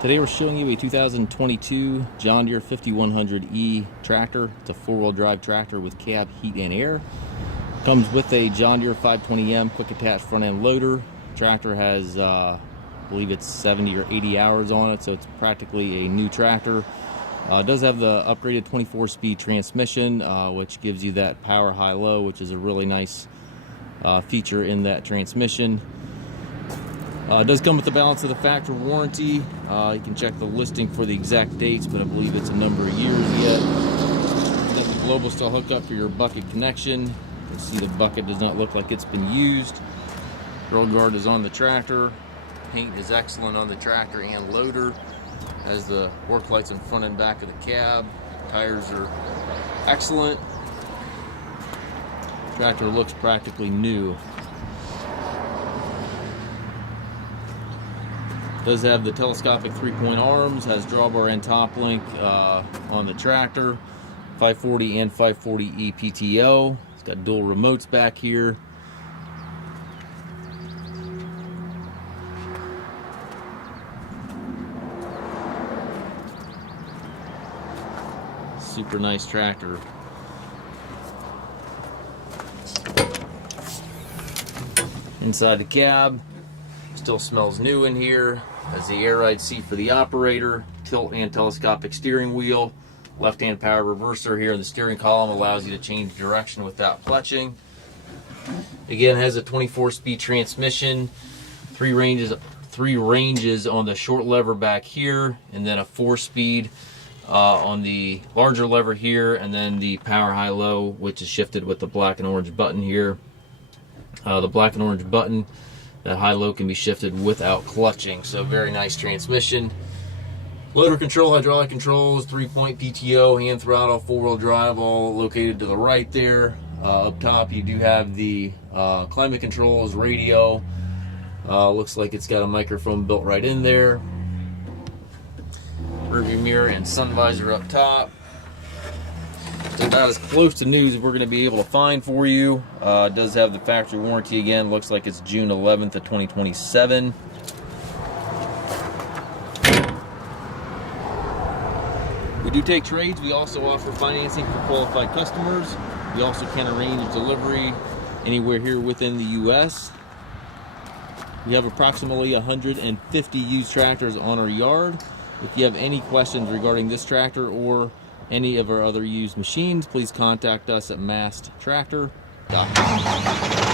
Today we're showing you a 2022 John Deere 5100E tractor. It's a four-wheel drive tractor with cab, heat, and air. Comes with a John Deere 520M quick attach front end loader. Tractor has, I believe it's 70 or 80 hours on it, so it's practically a new tractor. It does have the upgraded 24-speed transmission, which gives you that power high-low, which is a really nice feature in that transmission. It does come with the balance of the factory warranty. You can check the listing for the exact dates, but I believe it's a number of years yet. Got the global style hookup for your bucket connection. You can see the bucket does not look like it's been used. Grill guard is on the tractor. Paint is excellent on the tractor and loader. Has the work lights in front and back of the cab. Tires are excellent. Tractor looks practically new. Does have the telescopic 3-point arms, has drawbar and top link on the tractor, 540 and 540E PTO. It's got dual remotes back here. Super nice tractor. Inside the cab, still smells new in here. Has the air ride seat for the operator, tilt and telescopic steering wheel, left-hand power reverser here in the steering column allows you to change direction without clutching. Again, has a 24-speed transmission, three ranges on the short lever back here, and then a 4-speed on the larger lever here, and then the power high-low, which is shifted with the black and orange button here. The black and orange button, that high-low can be shifted without clutching, so very nice transmission. Loader control, hydraulic controls, 3-point PTO, hand throttle, 4-wheel drive, all located to the right there. Up top you do have the climate controls, radio. Looks like it's got a microphone built right in there. Rearview mirror and sun visor up top. It's about as close to new as we're going to be able to find for you. It does have the factory warranty again. Looks like it's June 11th of 2027. We do take trades. We also offer financing for qualified customers. We also can arrange delivery anywhere here within the U.S. We have approximately 150 used tractors on our yard. If you have any questions regarding this tractor or any of our other used machines, please contact us at masttractor.com.